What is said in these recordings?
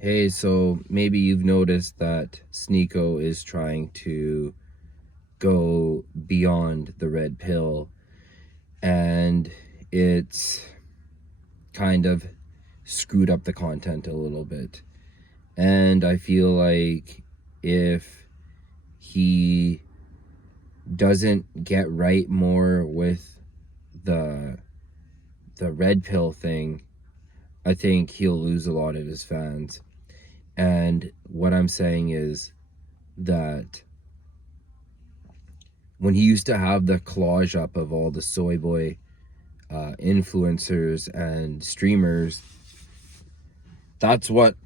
Hey, so maybe you've noticed that SNEAKO is trying to go beyond the red pill, and it's kind of screwed up the content a little bit. And I feel like if he doesn't get right more with the red pill thing, I think he'll lose a lot of his fans. And what I'm saying is that when he used to have the collage up of all the soy boy influencers and streamers, that's what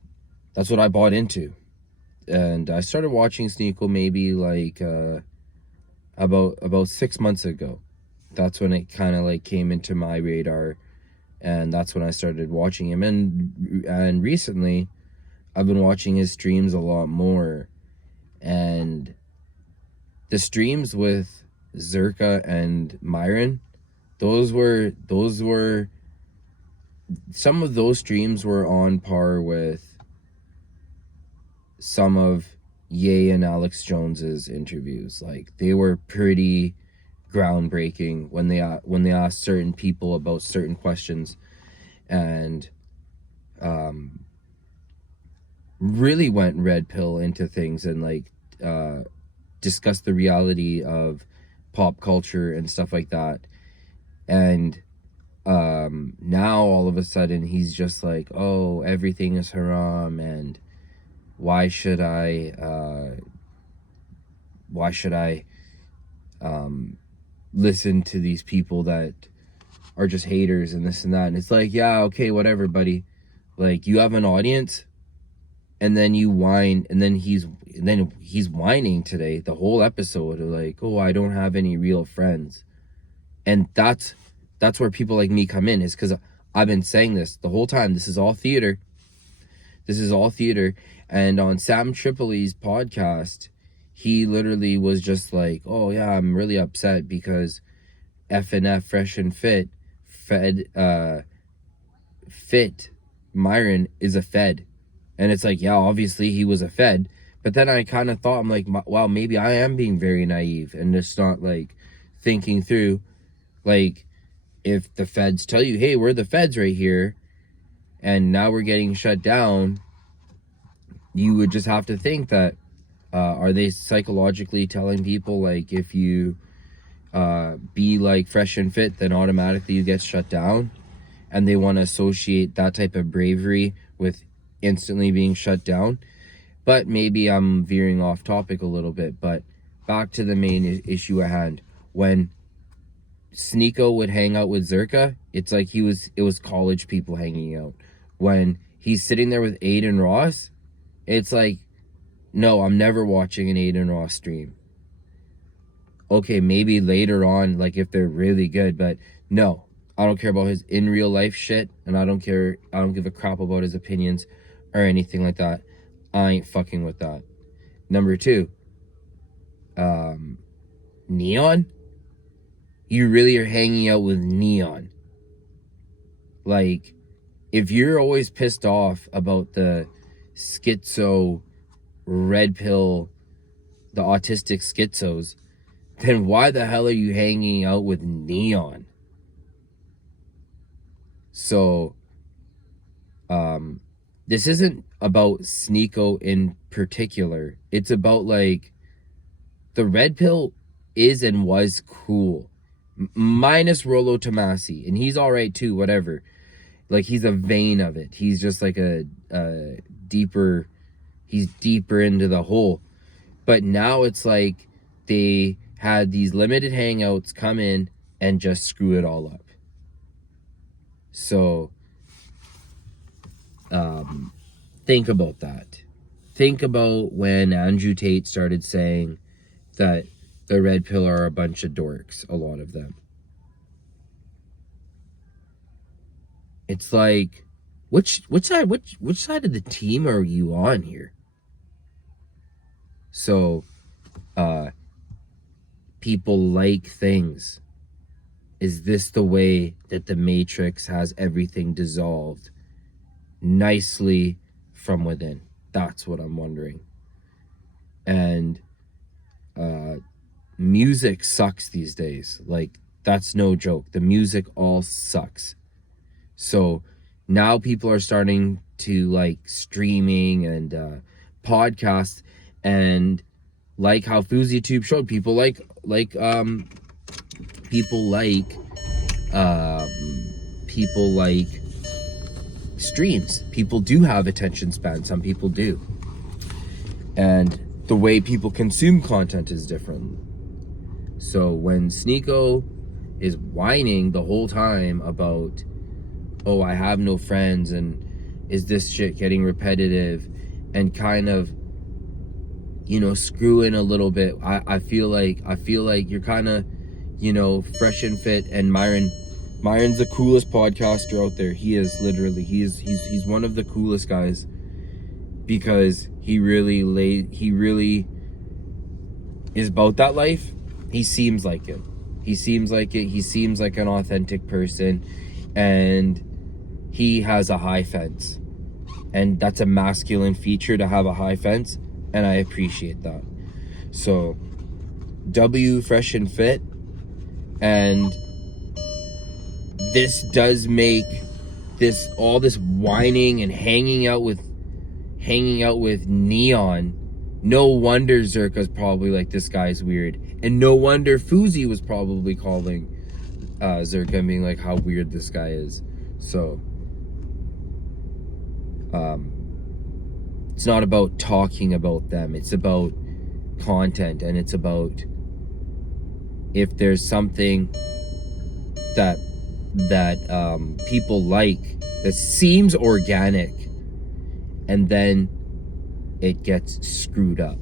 I bought into. And I started watching SNEAKO maybe like about 6 months ago. That's when it kind of like came into my radar, and that's when I started watching him. And recently I've been watching his streams a lot more, and the streams with Zerka and Myron, those were some of those streams were on par with some of Ye and Alex Jones's interviews. Like, they were pretty groundbreaking when they asked certain people about certain questions, and really went red pill into things, and like discussed the reality of pop culture and stuff like that. And now all of a sudden he's just like, oh, everything is haram, and why should I listen to these people that are just haters and this and that. And it's like, yeah, okay, whatever, buddy. Like, you have an audience, and then you whine, and then he's whining today the whole episode of like, oh, I don't have any real friends. And that's where people like me come in, is because I've been saying this the whole time. This is all theater. And on Sam Tripoli's podcast, he literally was just like, oh yeah, I'm really upset because FNF Fresh and Fit Myron is a Fed. And it's like, yeah, obviously he was a Fed. But then I kind of thought, I'm like, wow, maybe I am being very naive and just not like thinking through, like, if the feds tell you, hey, we're the feds right here, and now we're getting shut down, you would just have to think that, are they psychologically telling people, like, if you be like Fresh and Fit, then automatically you get shut down? And they want to associate that type of bravery with instantly being shut down. But maybe I'm veering off topic a little bit. But back to the main issue at hand. When SNEAKO would hang out with Zerka, it's like it was college people hanging out. When he's sitting there with Aiden Ross, it's like, no, I'm never watching an Aiden Ross stream. Okay, maybe later on, like if they're really good, but no, I don't care about his in real life shit, and I don't give a crap about his opinions or anything like that. I ain't fucking with that. Number two, Neon? You really are hanging out with Neon. Like, if you're always pissed off about the schizo red pill, the autistic schizos, then why the hell are you hanging out with Neon? So, this isn't about SNEAKO in particular. It's about, like, the red pill is and was cool. Minus Rollo Tomasi, and he's all right too, whatever. Like, he's a vein of it. He's just like a deeper, he's deeper into the hole. But now it's like they had these limited hangouts come in and just screw it all up. So, think about that. Think about when Andrew Tate started saying that the red pill are a bunch of dorks, a lot of them. It's like, which side of the team are you on here? So, people like things. Is this the way that the Matrix has everything dissolved nicely from within? That's what I'm wondering. And music sucks these days. Like, that's no joke. The music all sucks. So now people are starting to like streaming and podcasts, and like how FouseyTube showed, people like streams. People do have attention span. Some people do. And the way people consume content is different. So when SNEAKO is whining the whole time about, oh, I have no friends, and is this shit getting repetitive, and kind of, you know, screwing a little bit, I feel like you're kind of, you know, Fresh and Fit and Myron's the coolest podcaster out there. He is literally, he's one of the coolest guys, because he really is about that life. He seems like it. He seems like an authentic person, and he has a high fence, and that's a masculine feature, to have a high fence, and I appreciate that. So Fresh and Fit, and this does make all this whining and hanging out with Neon. No wonder Zerka's probably like, this guy's weird, and no wonder Fousey was probably calling Zerka and being like, how weird this guy is. So it's not about talking about them, it's about content, and it's about, if there's something that people like, that seems organic, and then it gets screwed up.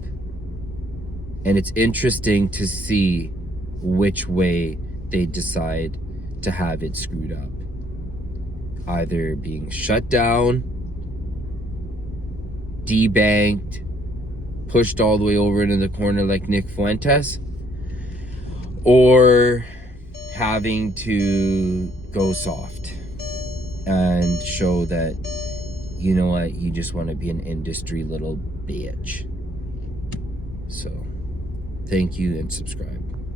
And it's interesting to see which way they decide to have it screwed up. Either being shut down, debanked, pushed all the way over into the corner like Nick Fuentes, or having to go soft and show that, you know what, you just want to be an industry little bitch. So, thank you and subscribe.